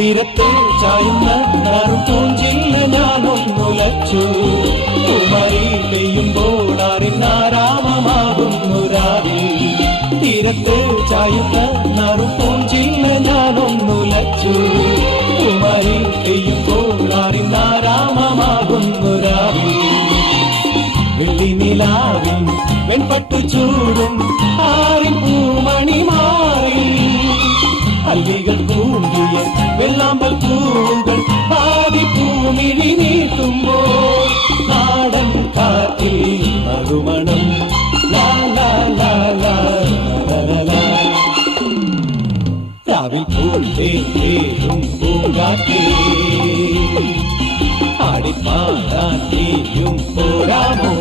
തീരത്തെ ചായുന്ന പൂഞ്ചില്ല ഞാനൊന്നുലച്ചു. കുമരി പെയ്യുമ്പോൾ ആരാമമാകുന്നു രാവിൽ. തീരത്തെ ചായുന്ന പൂഞ്ചില്ല ഞാനൊന്നുലച്ചു. കുമരി പെയ്യുമ്പോൾ ആരാമമാകുന്നു രാവിൽ. വെള്ളി നിലാവിൻ വെൺപട്ടു ചൂടും ആരിൻ പൂമണി മാറി. അല്ലികൾ കൂടിയ വെള്ളാമ്പൽ പൂവുകൾ പാതി പൂമിഴി നീട്ടുമ്പോൾ നാടൻ കാറ്റിൽ മറുമണം. രാവിൽ പൂന്തേരും പൂങ്കാറ്റേ ആടിപ്പാടാൻ നീയും പോരാമോ?